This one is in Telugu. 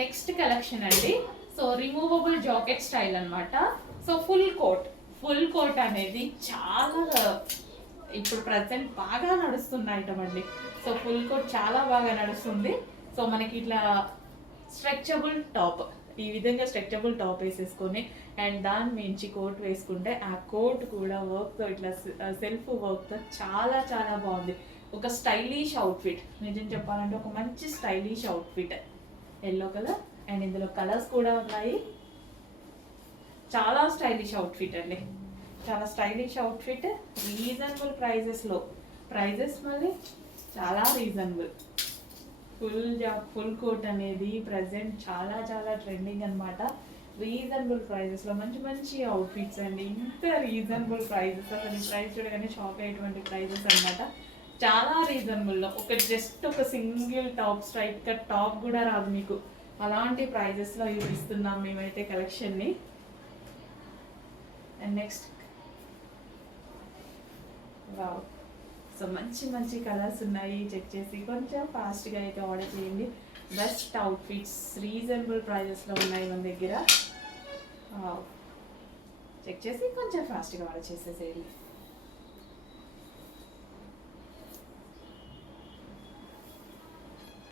నెక్స్ట్ కలెక్షన్ అండి. సో రిమూవబుల్ జాకెట్ స్టైల్ అన్నమాట. సో ఫుల్ కోట్ అనేది చాలా ఇప్పుడు ప్రజెంట్ బాగా నడుస్తున్న ఐటమ్ అండి. సో ఫుల్ కోట్ చాలా బాగా నడుస్తుంది. సో మనకి ఇట్లా స్ట్రెచబుల్ టాప్, ఈ విధంగా స్ట్రెచబుల్ టాప్ వేసేసుకొని అండ్ దాని మించి కోట్ వేసుకుంటే ఆ కోట్ కూడా వర్క్తో ఇట్లా సెల్ఫ్ వర్క్తో చాలా చాలా బాగుంది. ఒక స్టైలిష్ అవుట్ఫిట్, నిజం చెప్పాలంటే ఒక మంచి stylish outfit. Yellow colour and ఇందులో కలర్స్ కూడా ఉన్నాయి. చాలా స్టైలిష్ అవుట్ఫిట్ అండి, చాలా స్టైలిష్ అవుట్ఫిట్. రీజనబుల్ ప్రైజెస్లో, ప్రైజెస్ మళ్ళీ చాలా రీజనబుల్. ఫుల్ కోట్ అనేది ప్రజెంట్ చాలా చాలా ట్రెండింగ్ అనమాట. రీజనబుల్ ప్రైజెస్లో మంచి మంచి అవుట్ఫిట్స్ అండి. ఇంత రీజనబుల్ ప్రైజెస్, అసలు ఈ ప్రైస్ చూడగానే షాక్ అయ్యేటువంటి ప్రైజెస్ అనమాట. చాలా రీజనబుల్లో జస్ట్ ఒక single top, straight cut top కూడా రాదు మీకు. అలాంటి ప్రైజెస్లో ఇస్తున్నాం మేమైతే కలెక్షన్ని. అండ్ నెక్స్ట్ వావ్, సో మంచి మంచి కలర్స్ ఉన్నాయి. చెక్ చేసి కొంచెం ఫాస్ట్గా అయితే ఆర్డర్ చేయండి. బెస్ట్ అవుట్ఫిట్స్ రీజనబుల్ ప్రైజెస్లో ఉన్నాయి మన దగ్గర. చెక్ చేసి కొంచెం ఫాస్ట్గా ఆర్డర్ చేసేసేయండి.